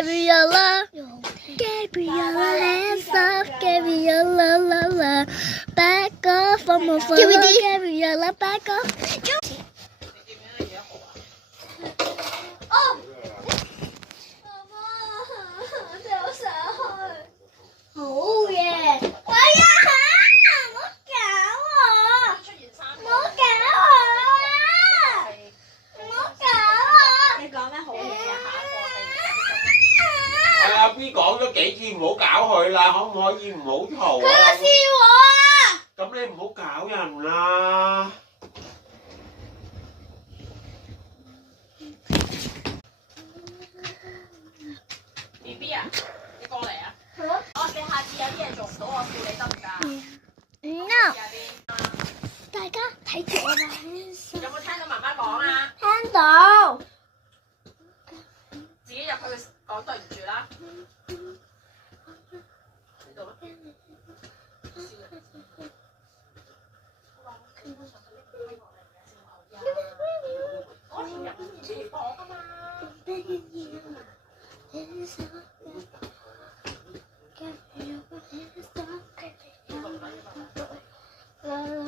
Gabriella, Gabriella, hands up, Gabriella, la la, back off, I'm a follow, Gabriella, back off. 好嘢！哎呀嚇！唔好搞我！唔好搞我啊！唔好搞我！你講咩好嘢啊？下一個係阿 B 講咗幾次唔好搞佢啦，可唔可以唔好嘈啊？佢笑我啊！咁你唔好搞人啦！ BB 啊，你過嚟啊！你下次有啲嘢做唔到，我笑你得唔得？No。大家睇住我啦。有冇聽到媽媽講啊？聽到。自己入去講對唔住啦。聽到咩？我條人唔似我㗎嘛。 La